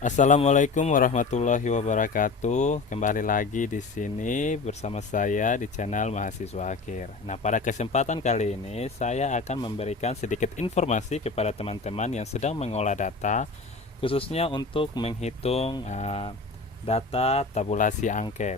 Assalamualaikum warahmatullahi wabarakatuh. Kembali lagi di sini bersama saya di channel Mahasiswa Akhir. Nah, pada kesempatan kali ini saya akan memberikan sedikit informasi kepada teman-teman yang sedang mengolah data, khususnya untuk menghitung data tabulasi angket.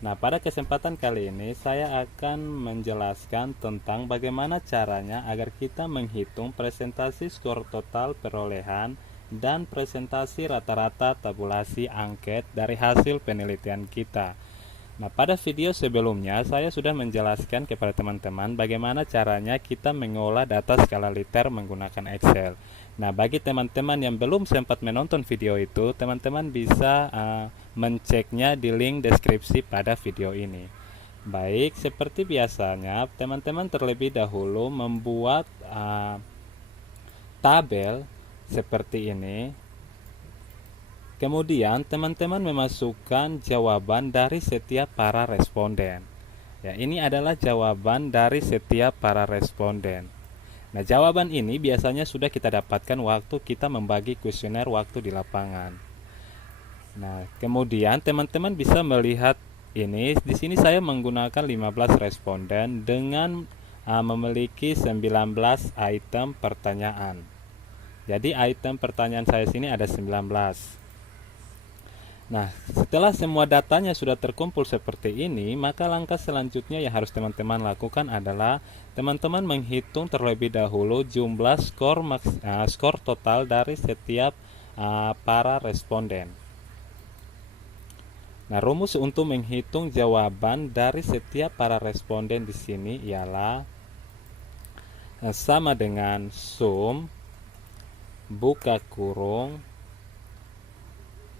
Nah, pada kesempatan kali ini saya akan menjelaskan tentang bagaimana caranya agar kita menghitung presentasi skor total perolehan dan presentasi rata-rata tabulasi angket dari hasil penelitian kita. Nah, pada video sebelumnya saya sudah menjelaskan kepada teman-teman bagaimana caranya kita mengolah data skala liter menggunakan Excel. Nah, bagi teman-teman yang belum sempat menonton video itu, teman-teman bisa menceknya di link deskripsi pada video ini. Baik, seperti biasanya, teman-teman terlebih dahulu membuat tabel seperti ini. Kemudian teman-teman memasukkan jawaban dari setiap para responden. Ya, ini adalah jawaban dari setiap para responden. Nah, jawaban ini biasanya sudah kita dapatkan waktu kita membagi kuesioner waktu di lapangan. Nah, kemudian teman-teman bisa melihat ini. Di sini saya menggunakan 15 responden dengan memiliki 19 item pertanyaan. Jadi item pertanyaan saya sini ada 19. Nah, setelah semua datanya sudah terkumpul seperti ini, maka langkah selanjutnya yang harus teman-teman lakukan adalah teman-teman menghitung terlebih dahulu jumlah skor total dari setiap para responden. Nah, rumus untuk menghitung jawaban dari setiap para responden di sini ialah sama dengan sum buka kurung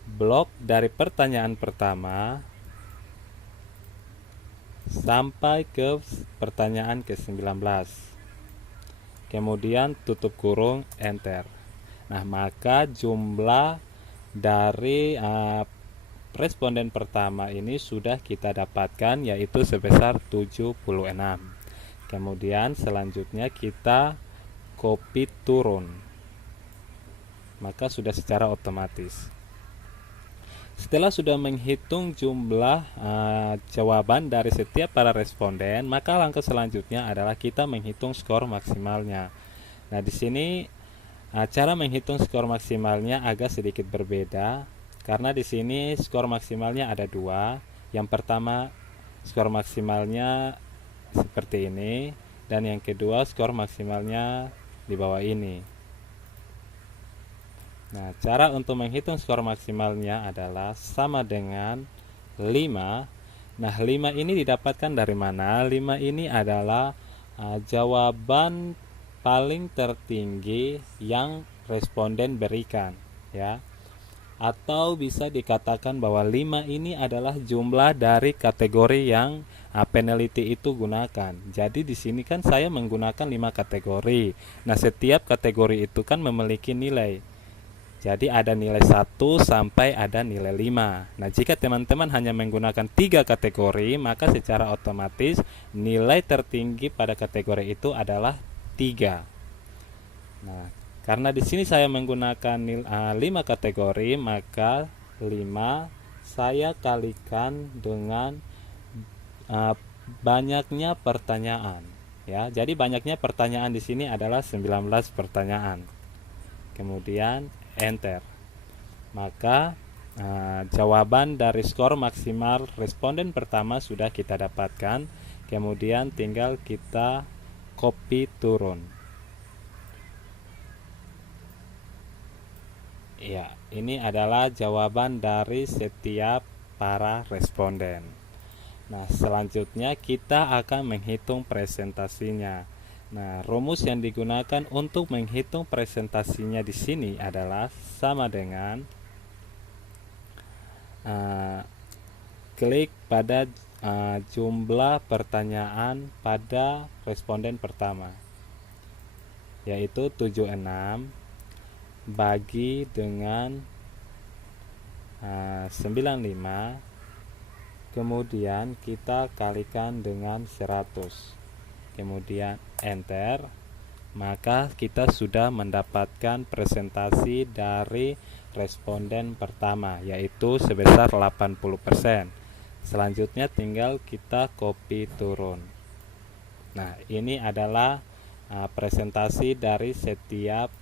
blok dari pertanyaan pertama sampai ke pertanyaan ke-19. Kemudian tutup kurung, enter. Nah, maka jumlah dari responden pertama ini sudah kita dapatkan, yaitu sebesar 76. Kemudian selanjutnya kita copy turun, maka sudah secara otomatis. Setelah sudah menghitung jumlah jawaban dari setiap para responden, maka langkah selanjutnya adalah kita menghitung skor maksimalnya. Nah, di sini cara menghitung skor maksimalnya agak sedikit berbeda, karena di sini skor maksimalnya ada dua. Yang pertama, skor maksimalnya seperti ini, dan yang kedua skor maksimalnya di bawah ini. Nah, cara untuk menghitung skor maksimalnya adalah sama dengan 5. Nah, 5 ini didapatkan dari mana? 5 ini adalah jawaban paling tertinggi yang responden berikan, ya. Atau bisa dikatakan bahwa 5 ini adalah jumlah dari kategori yang peneliti itu gunakan. Jadi di sini kan saya menggunakan 5 kategori. Nah, setiap kategori itu kan memiliki nilai. Jadi ada nilai 1 sampai ada nilai 5. Nah, jika teman-teman hanya menggunakan 3 kategori, maka secara otomatis nilai tertinggi pada kategori itu adalah 3. Nah, karena di sini saya menggunakan 5 kategori, maka 5 saya kalikan dengan banyaknya pertanyaan, ya. Jadi banyaknya pertanyaan di sini adalah 19 pertanyaan. Kemudian enter. Maka jawaban dari skor maksimal responden pertama sudah kita dapatkan. Kemudian tinggal kita copy turun. Ya, ini adalah jawaban dari setiap para responden. Nah, selanjutnya kita akan menghitung presentasinya. Nah, rumus yang digunakan untuk menghitung presentasinya di sini adalah sama dengan klik pada jumlah pertanyaan pada responden pertama, yaitu 76 bagi dengan 95, kemudian kita kalikan dengan 100, kemudian enter. Maka kita sudah mendapatkan presentasi dari responden pertama, yaitu sebesar 80%. Selanjutnya tinggal kita copy turun. Nah, ini adalah presentasi dari setiap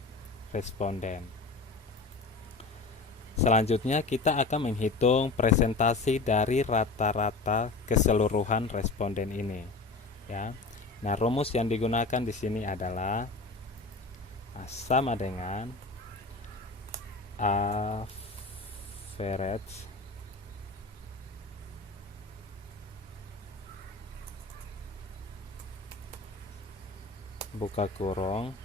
responden. Selanjutnya kita akan menghitung presentasi dari rata-rata keseluruhan responden ini, ya. Nah, rumus yang digunakan di sini adalah sama dengan average buka kurung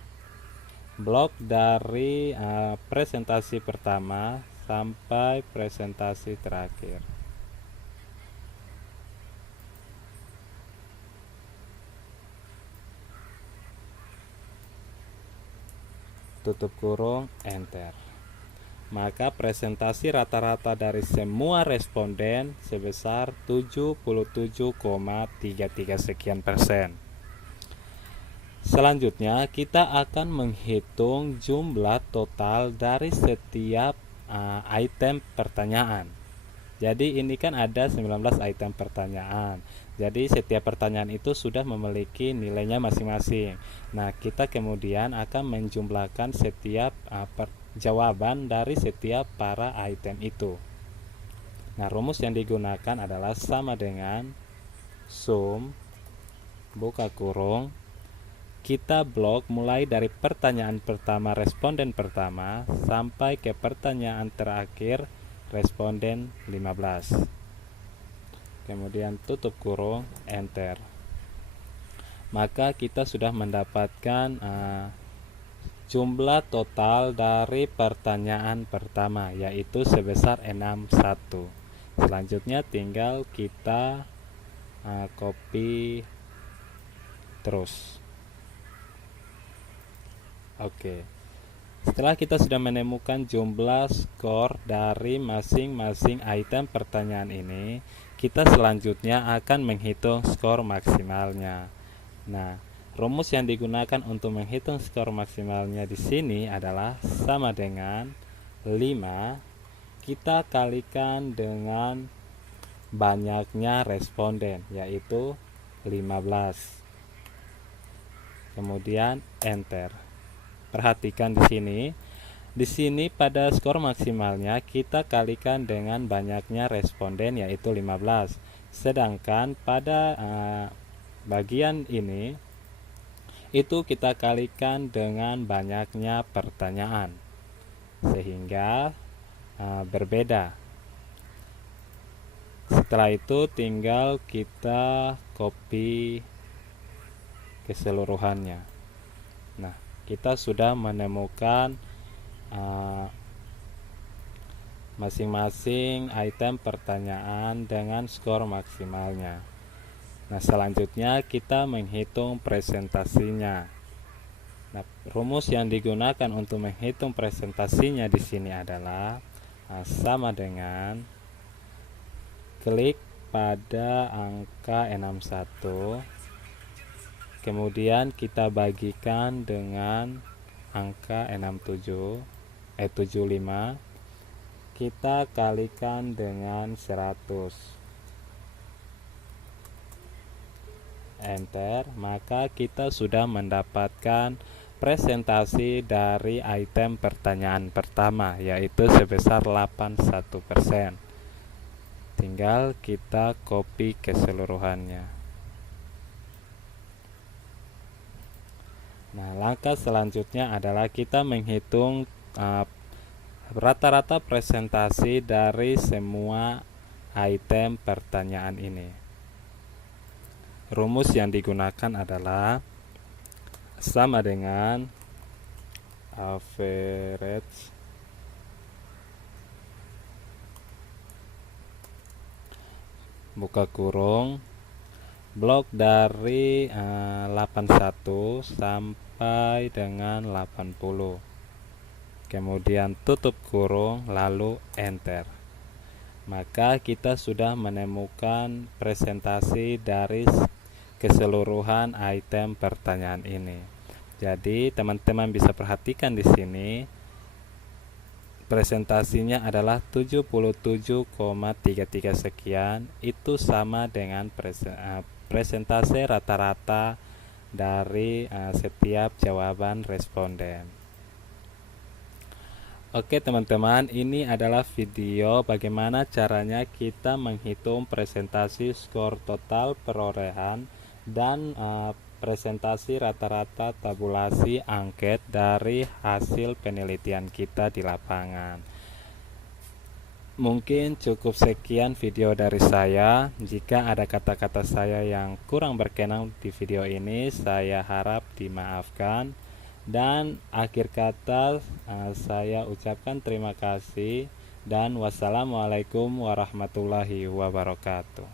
blok dari presentasi pertama sampai presentasi terakhir. Tutup kurung, enter. Maka presentasi rata-rata dari semua responden sebesar 77,33 sekian persen. Selanjutnya kita akan menghitung jumlah total dari setiap item pertanyaan. Jadi ini kan ada 19 item pertanyaan. Jadi setiap pertanyaan itu sudah memiliki nilainya masing-masing. Nah, kita kemudian akan menjumlahkan setiap jawaban dari setiap para item itu. Nah, rumus yang digunakan adalah sama dengan sum buka kurung, kita blok mulai dari pertanyaan pertama responden pertama sampai ke pertanyaan terakhir responden 15. Kemudian tutup kurung, enter. Maka kita sudah mendapatkan jumlah total dari pertanyaan pertama, yaitu sebesar 61. Selanjutnya tinggal kita copy terus. Oke. Setelah kita sudah menemukan jumlah skor dari masing-masing item pertanyaan ini, kita selanjutnya akan menghitung skor maksimalnya. Nah, rumus yang digunakan untuk menghitung skor maksimalnya di sini adalah sama dengan 5 kita kalikan dengan banyaknya responden, yaitu 15. Kemudian enter. Perhatikan di sini. Di sini pada skor maksimalnya kita kalikan dengan banyaknya responden, yaitu 15. Sedangkan pada bagian ini itu kita kalikan dengan banyaknya pertanyaan, sehingga berbeda. Setelah itu tinggal kita copy keseluruhannya. Nah, kita sudah menemukan masing-masing item pertanyaan dengan skor maksimalnya. Nah, selanjutnya kita menghitung presentasinya. Nah, rumus yang digunakan untuk menghitung presentasinya di sini adalah sama dengan klik pada angka 61, kemudian kita bagikan dengan angka 75, kita kalikan dengan 100, enter. Maka kita sudah mendapatkan presentasi dari item pertanyaan pertama, yaitu sebesar 81%. Tinggal kita copy keseluruhannya. Nah, langkah selanjutnya adalah kita menghitung rata-rata presentasi dari semua item pertanyaan ini. Rumus yang digunakan adalah sama dengan average buka kurung blok dari 81 sampai dengan 80, kemudian tutup kurung lalu enter. Maka kita sudah menemukan presentasi dari keseluruhan item pertanyaan ini. Jadi teman-teman bisa perhatikan di sini presentasinya adalah 77,33 sekian. Itu sama dengan presentasi rata-rata dari setiap jawaban responden. Oke teman-teman, ini adalah video bagaimana caranya kita menghitung presentasi skor total perolehan dan presentasi rata-rata tabulasi angket dari hasil penelitian kita di lapangan. Mungkin cukup sekian video dari saya. Jika ada kata-kata saya yang kurang berkenan di video ini, saya harap dimaafkan. Dan akhir kata saya ucapkan terima kasih dan wassalamualaikum warahmatullahi wabarakatuh.